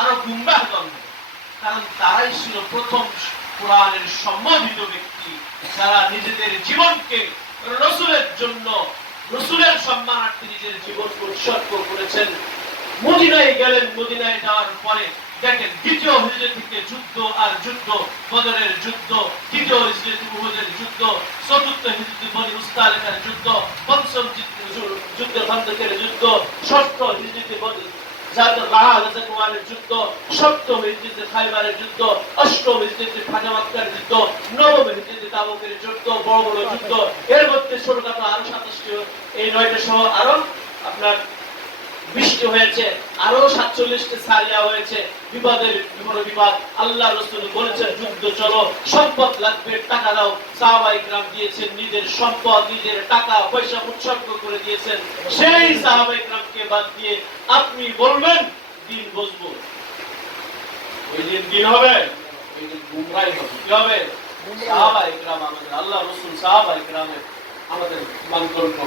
আরো গুমরাহ জন্মে। কারণ তারাই ছিল প্রথম কোরআনের সম্মানিত ব্যক্তি, যারা নিজেদের জীবনকে রাসূলের জন্য, রাসূলের সম্মানার্থে নিজের জীবন উৎসর্গ করেছেন। মদিনায় গেলেন, মদিনায় যাওয়ার পরে দেখেন দ্বিতীয় হিজরি থেকে যুদ্ধ আর যুদ্ধ, বদরের যুদ্ধ, তৃতীয় হিজরিতে উহুদের যুদ্ধ, চতুর্থ হিজরিতে বনি মুস্তালিকার যুদ্ধ, পঞ্চম যুদ্ধ খন্দকের যুদ্ধ, ষষ্ঠ হিজরিতে যুদ্ধ, সপ্তম হিজরিতে খাইবারের যুদ্ধ, অষ্টম হিজরিতে ফাতহ মক্কার যুদ্ধ, নবম হিজরিতে তাবুকের যুদ্ধ, বড় বড় যুদ্ধ। এর মধ্যে ছোটখাটো আরো 27টি, এই 9টা সহ আরো আপনার 20টি হয়েছে, আরো 47টি সারিয়া হয়েছে। বিবাদের বিবাদ। আল্লাহ রাসূল বলেছেন যুদ্ধ চলো, সম্পদ লাগবে টাকা দাও। সাহাবায়ে কিরাম দিয়েছেন নিজের সম্পদ, নিজের টাকা পয়সা উৎসর্গ করে দিয়েছেন। সেই সাহাবায়ে কিরামকে বাদ দিয়ে আপনি বলবেন দিন বুঝবো, ওই দিন দিন হবে, ওই দিন গুমরাহি হবে। কি হবে? সাহাবায়ে কিরাম আমাদের আল্লাহ রাসূল, সাহাবায়ে কিরামের আমাদের মানদণ্ড।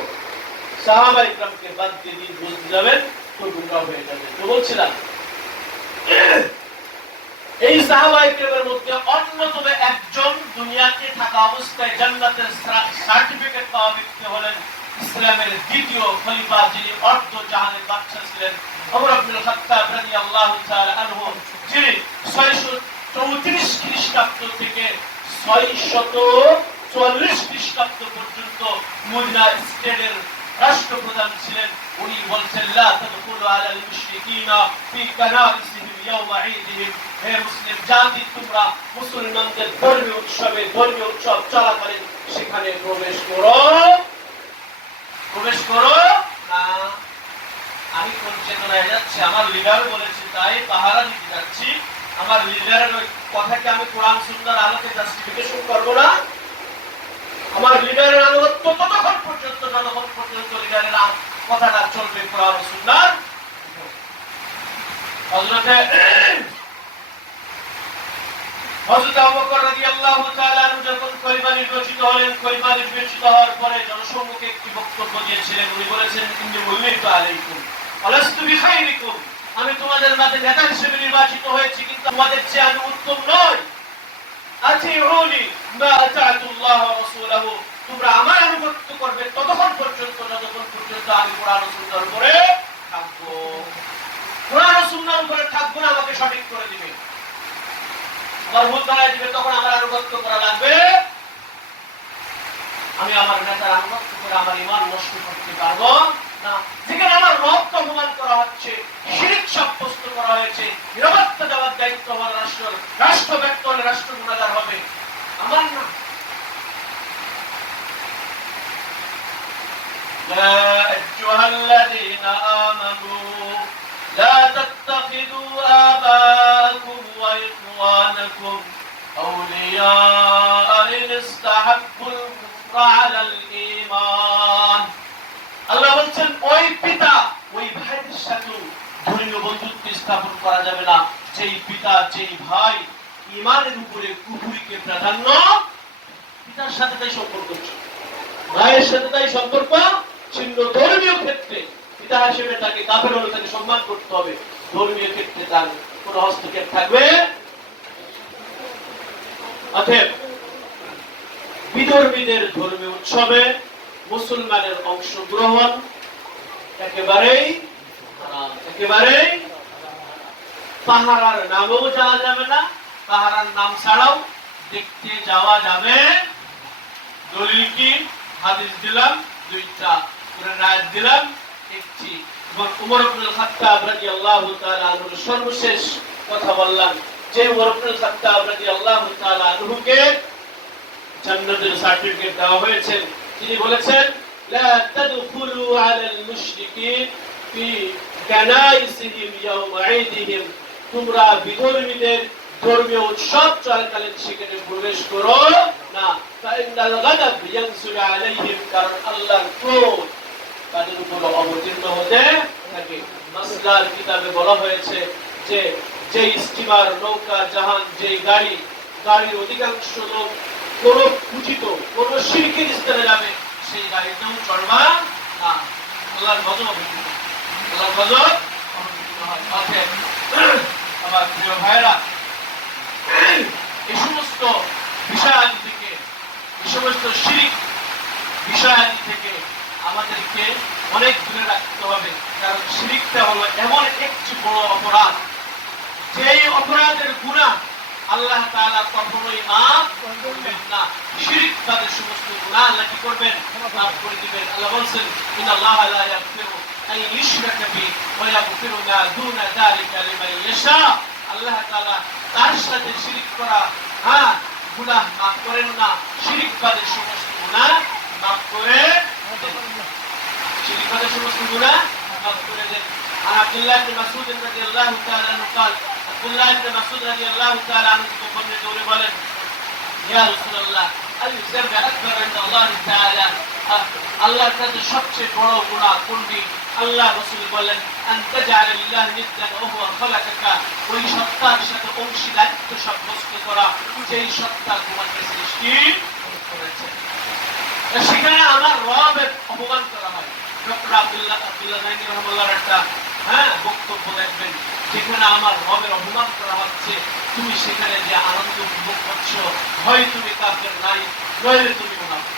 সাহাবায়ে কিরামকে বাদ দিয়ে দিন বুঝতে যাবেন তো গুমরাহ হয়ে যাবেন। তো বলছিলাম এই সাহাবায়ে কিরামের মধ্যে অন্যতম একজন দুনিয়াতে থাকা অবস্থায় জান্নাতের সার্টিফিকেট পাওয়া ব্যক্তি হলেন ইসলামের দ্বিতীয় খলিফা, যিনি অর্ধ জাহানের বাদশা ছিলেন, ওমর ইবনুল খাত্তাব রাদিয়াল্লাহু তাআলা আনহু, যিনি 634 খ্রিস্টাব্দ থেকে 644 খ্রিস্টাব্দ পর্যন্ত মদিনা স্টেটের রাষ্ট্রপ্রধান ছিলেন। উনি বলছেন লা তাদখুলু আলাল মুশরিকিনা ফি কানাইসিহিম ইয়াওমা ঈদিহিম, হে মুসলিম জাতি, তোমরা মুসলমানদের ধর্মীয় উৎসব চলাকালীন সেখানে প্রবেশ করো না। আমি কোন চেতনায় যাচ্ছি? আমার লিডার বলেছে তাই পাহারা দিতে যাচ্ছি। আমার লিডারের ওই কথাকে আমি কোরআন সুন্নাহর আলোকে জাস্টিফিকেশন করব না। আমার লিডারের আনুগত্য ততক্ষণ পর্যন্ত যতক্ষণ পর্যন্ত লিডারের কথাটা চলবে কোরআন সুন্নাহর। হযরত আবু বকর রাদিয়াল্লাহু তাআলা আনহু যখন খলিফা নির্বাচিত হলেন, খলিফা নির্বাচিত হওয়ার পরে জনসম্মুখে একটি বক্তব্য দিয়েছিলেন। উনি বলেছেন ইন্নী উমিরতু আলাইকুম আলাস্তু বিখাইরিকুম, আমি তোমাদের মাঝে নেতা হিসেবে নির্বাচিত হয়েছি, কিন্তু তোমাদের চেয়ে আমি উত্তম নই। আতিউনি মা আতাতুল্লাহ ওয়া রাসূলুহু, তোমরা আমার আনুগত্য করবে ততক্ষণ পর্যন্ত যতক্ষণ পর্যন্ত আমি কোরআন ও সুন্নাহর উপরে থাকবো। কোরআন ও সুন্নাহর উপরে থাকবো না, আমাকে সঠিক করে দিবে, আমার ভুল ধরায় দিবে, তখন আমার আনুগত্য করা লাগবে। আমি আমার নেতার আনুগত্য করে আমার ঈমান নষ্ট করতে পারবো না। যেখানে আমার রবকে অপমান করা হচ্ছে, শিরক সাব্যস্ত করা হয়েছে, নিরাপত্তা দেওয়ার দায়িত্ব আমার রাষ্ট্র ব্যক্ত হলে রাষ্ট্র গুণাগার হবে, আমার না। يا أيها الذين آمنوا لا تتخذوا آباءكم وإخوانكم أولياء إن استحبوا الكفر على الإيمان। আল্লাহ বলছেন ওই পিতা ওই ভাইদের সাথে ধর্মীয় বন্ধুত্ব স্থাপন করা যাবে না, যেই পিতা যেই ভাই ঈমানের উপরে কুফরিকে প্রাধান্য, পিতার সাথে তাই সম্পর্ক, ভাইয়ের সাথে তাই সম্পর্ক ছিন্ন। ধর্মীয় ক্ষেত্রে পিতা হিসেবে তাকে কাফের হলে তাকে সম্মান করতে হবে, ধর্মীয় ক্ষেত্রে তার কোন হস্তক্ষেপ থাকবে। অতএব বিধর্মীদের ধর্মীয় উৎসবে মুসলমানের অংশগ্রহণ একেবারেই পাহারার নামেও যাওয়া যাবে না, পাহারার নাম ছাড়াও দেখতে যাওয়া যাবে। দলিল কি? হাদিস দিলাম দুইটা, কোরআন আয়াত দিলাম একটি, এবং ওমর ইবনুল খাত্তাব রাদিয়াল্লাহু তাআলা আনহুর সর্বশেষ কথা বললাম, যে ওমর ইবনুল খাত্তাব রাদিয়াল্লাহু তাআলা আনহুকে জান্নাতের সার্টিফিকেট দেওয়া হয়েছে, তিনি বলেছেন লা তাদখুলু আলাল মুশরিকিন ফি কানাইসিহিম ইয়াওমা ঈদিহিম, তোমরা বিধর্মীদের ধর্মীয় উৎসব চলাকালীন সেখানে প্রবেশ করো না। ফাইনাল গাদাব ইয়ানসুলু আলাইহিম, কারণ আল্লাহর ক্রোধ তাদের উপর অবতীর্ণ হতে থাকে। মাসলার কিতাবে বলা হয়েছে যে যেই স্টিমার, নৌকা, জাহাজ, যেই গাড়ির অধিকাংশ লোক কোন পূজিত কোন শিরকের স্থানে যাবে, সেই গাড়িতেও চড়বা না, আল্লাহর গজব হবে, আল্লাহর গজব। আমার প্রিয় ভাইরা, এই সমস্ত বিষয়াদি থেকে, এই সমস্ত শিরক বিষয়াদি থেকে আমাদেরকে অনেক দূরে রাখতে হবে। কারণ শিরকটা হলো এমন একটি বড় অপরাধ, যেই অপরাধের গুনাহ আল্লাহ তাআলা কখনোই মাফ করবেন না। শিরক বাদে সমস্ত গুনাহ আল্লাহ কি করবেন? মাফ করে দিবেন। আল্লাহ বলেন, ইন্নাল্লাহা লা ইয়াগফিরু আন ইউশরাকা বিহি ওয়া ইয়াগফিরু মা দুনা যালিকা লিমান ইয়াশা। আল্লাহ তাআলা তার সাথে শিরক করা গুনাহ মাফ করেন না, শিরক বাদে সমস্ত গুনাহ মাফ করে দেন। শিরক বাদে সমস্ত গুনাহ মাফ করে দেন। আর আব্দুল্লাহ ইবনে মাসউদ রাদিয়াল্লাহু তাআলা আনহু قال আব্দুল্লাহ ইবনে মাসউদ রাদিয়াল্লাহু তাআলা আনহু বলেন, ইয়া রাসূলুল্লাহ আইয়ু যামবি আকবার ইনদা আল্লাহ তাআলা, আল্লাহর কাছে সবচেয়ে বড় গুনাহ কোনটি? আল্লাহ রাসূল বলেন, আন তাজআলা লিল্লাহি নিদ্দান ওয়া হুয়া খালাকাকা, ওই সত্তার সাথে অংশীদারিত্ব সাব্যস্ত করা যেই সত্তা তোমাকে সৃষ্টি করেছে। সেখানে আমার রবের অপমান করা হয়। ডক্টর আব্দুল্লাহ নাইমি রাহমাতুল্লাহর একটা বক্তব্য দেখবেন, যেখানে আমার রবের অপমান করা হচ্ছে, তুমি সেখানে যে আনন্দ উপভোগ করছো, হয় তুমি কাফের নাই, নইলে তুমি মুনাফিক।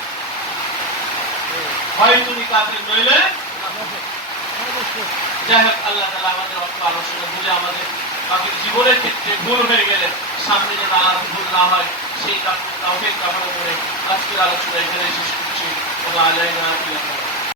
হয় তুমি কাফের, নইলে মুনাফিক। যাই হোক, আল্লাহ তাআলা আমাদের অর্থ আলোচনা বুঝে আমাদের বাকির জীবনের ক্ষেত্রে ভুল হয়ে গেলে সামনে যেন আর ভুল না হয় সেই কামনা করে আজকের আলোচনা এখানে শেষ করছি। ওয়া আলাইনা